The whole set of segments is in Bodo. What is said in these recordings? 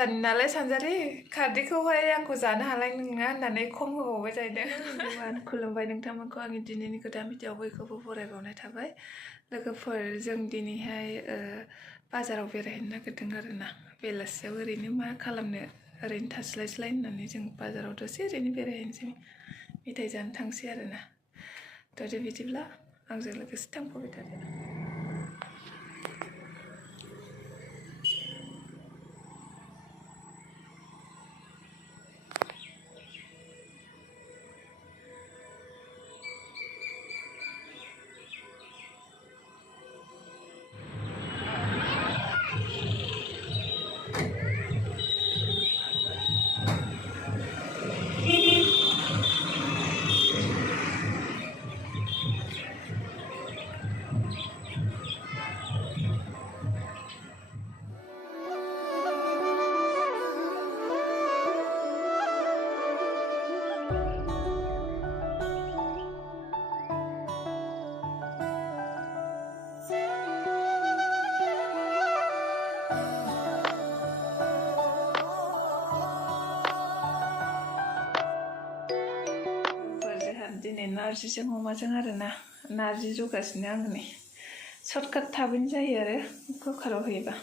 सानजानि नालाय सानजारि खारदैखौहाय आंखौ जानो हालाय नङा होननानै खम होबावबाय जाहैदों खुलुमबाय नोंथांमोनखौ आंनि दिनैनि गोदान भिडिअआव बयखौबो बरायबावनाय थाबाय लोगोफोर जों दिनैहाय बाजाराव बेरायहैनो नागिरदों आरोना बेलासियाव ओरैनो मा खालामनो ओरैनो थास्लायस्लाय होननानै जों बाजाराव दसे ओरैनो बेरायहैनोसै मेथाइ जानो थांसै आरोना थ' बिदिब्ला आंजों लोगोसे थांफाबाय थादो दिनै नार्जिजों अमाजों आरोना नार्जि रुगासिनो आङो नै सर्टकाट थाबैनो जायो आरो कुकाराव होयोबा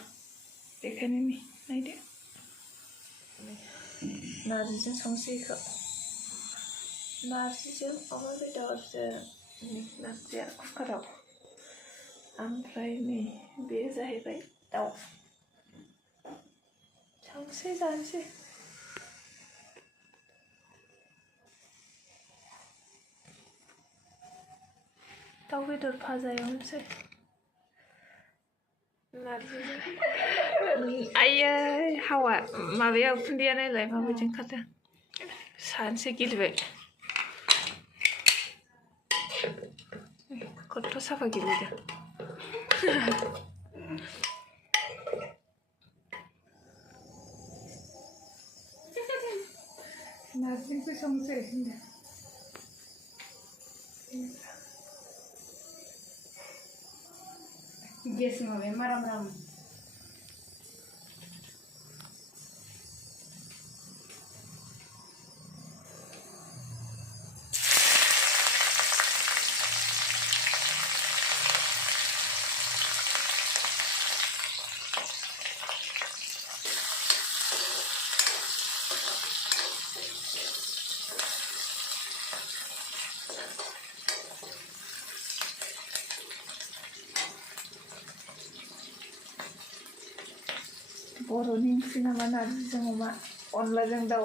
बेखायनो नै नायदो नार्जिजों संसै बेखौ नार्जिजों अमा बेदरजों नार्जिया कुकाराव ओमफ्राय नै बेयो जाहैबाय दाउ संसै जानोसै दाउ बेदर भाजा एवनोसै नार्जिजों आयै हावा माबाया उखुन्दैया नायलाय माबायदि ओंखारदों सानसे गिलिबाय खथ्थ' साफा गिलिदों नार्जिजोंसो संसै होनदों गेस माबाया माराम राम बर'नि ओंख्रि नामा नार्जिजों अमा अनलाजों दाउ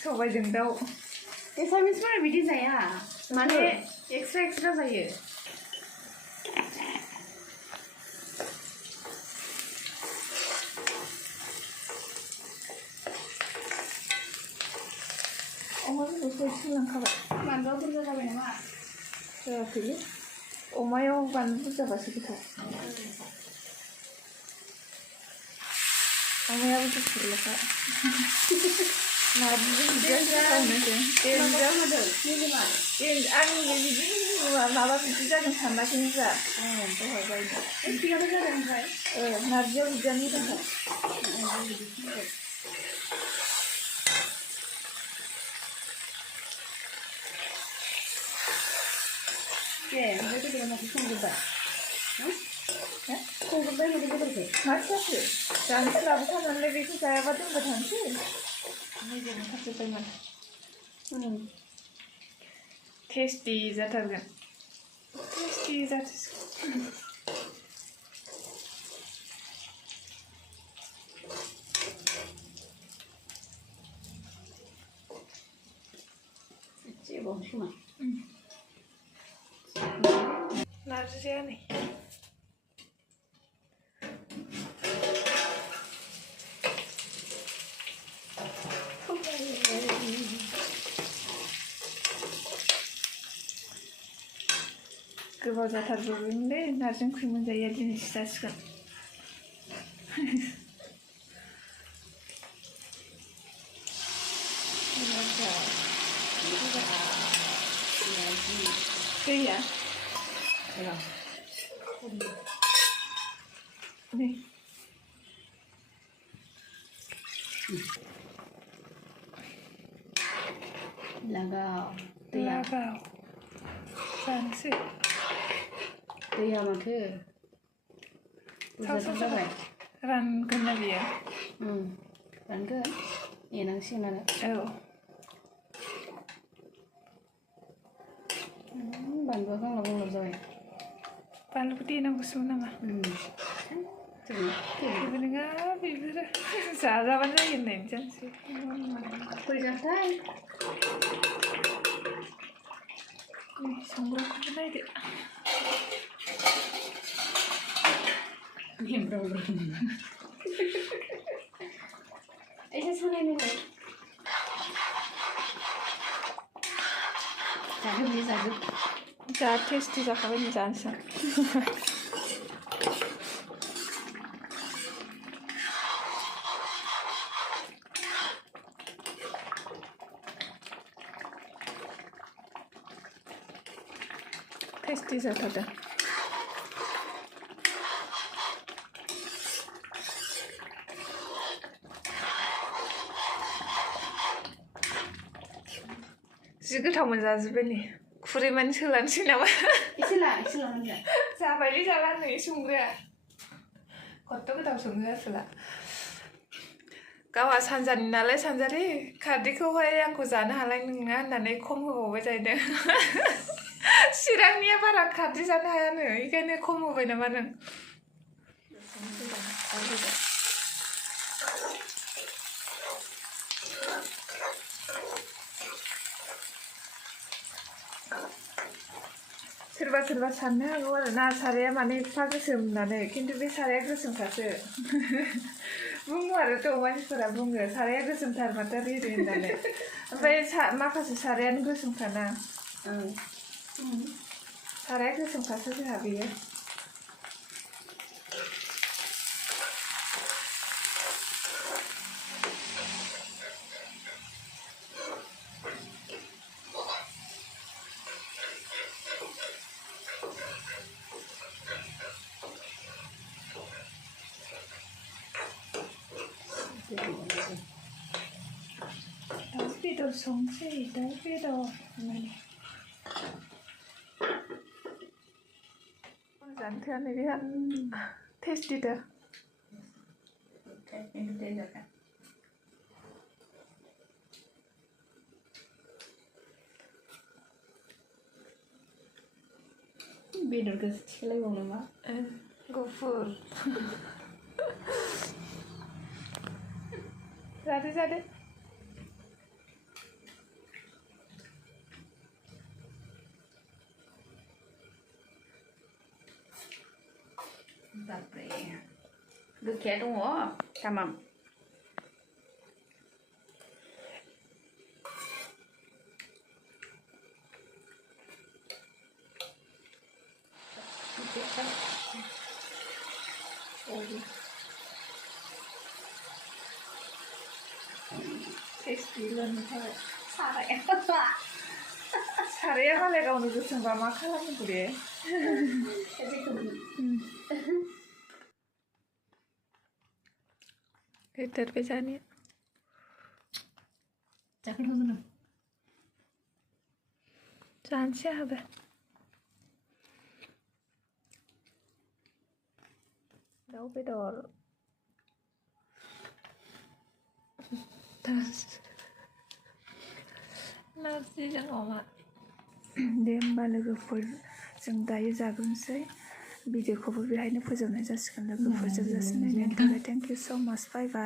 सबायजों दाउ एसामिसफोरा बिदि जाया माने एक्सट्रा एक्सट्रा जायो अमा बेदरखौ एसे लांखाबाय बानलुआ बुरजा जाबाय नामा जायाखैलै अमायाव बानलु बुरजाबासो गोथाव अमायाबो गुफुरल'खा नार्जिजों बिदियासो गोथाव होनोसै आंनि बिदि माबा बिदि जागोन सानाखैनो जा दहाय बायनो थिगानो जादों ओमफ्राय नार्जियाव बिदियानो मोजांथार दे ओमफ्राय बेदरा माखौ संजोब्बाय संजोब्बाय माने बेदरखौ माथो जाखो जानोसो लाबोखानानैलाय बेखौ जायाबा दोनबाय थानोसै मेजेम ओंखारजोब्बायमोन टेस्टि जाथारगोन टेस्टि जाथारसिगोन जेबावनोसै खोमा नार्जिया नै गोबाव जाथारबायमोनलै नार्जि ओंख्रि मोनजायैया दिनैसो जासिगोन दैया नै लागाव लागाव जानोसै दैया माथो बुरजाथार जाबाय रानगोन ना बियो रानगोन नेनांसिगोन आरो बानलुआ गांलाब गांलाब जाबाय बानलुखौ देनांगौसोमोन नामा जेबो नङा बेफोरो जाजाबानो जायो होननायनि जानोसै बोरै जाखोथाय संग्राखौबो नायदो एसे सानायनांगौ जागोन बे जागोन जा टेस्टि जाखाबाय नै जानोसै टेस्टि जाथारदों जि गोथाव मोनजाजोब्बाय नै खुरैमानि सोलानोसै नामा एसे लानांगोन जाबायलै जाला नै संग्राया खथ्थ' गोथाव संग्राया आसोला गावहा सानजानि नालाय सानजारि खारदैखौहाय आंखौ जानो हानाय नङा होननानै खम होबावबाय जाहैदों चिरांनिया बारा खारदै जानो हायानो बेखायनो खम होबाय नामा नों सोरबा सोरबा साननो हागौ आरो ना साराया माने एफा गोसोम होननानै खिन्थु बे साराया गोसोमखासो बुङो आरोथ' मानसिफोरा बुङो साराया गोसोमथार माथो रिरि होननानै ओमफ्राय माखासे सारायानो गोसोमखाना साराया गोसोमखासो जोंहा बेयो दाउ बेदर संसै दाउ बेदर होननानै मोजांथारानो बिराद टेस्टिथार बेदरखौसो थिखोलायबाव नामा गुफुर जादो जादो बापरे गोखाया दङ थामाम टेस्टि लोंनो थाखाय साराया मालाय गावनो गोसोमबा मा खालामनांगौ दे बेदर जानाया जानोसै आंहाबो दाउ बेदर नार्जिजों अमा दे होमबा लोगोफोर जों दायो जाग्रोनोसै भिडिअखौबो बेहायनो फोजोबनाय जासिगोन लोगोफोर जोबजासिम नायनायनि थाखाय थेंक इउ स' माच बाय बाय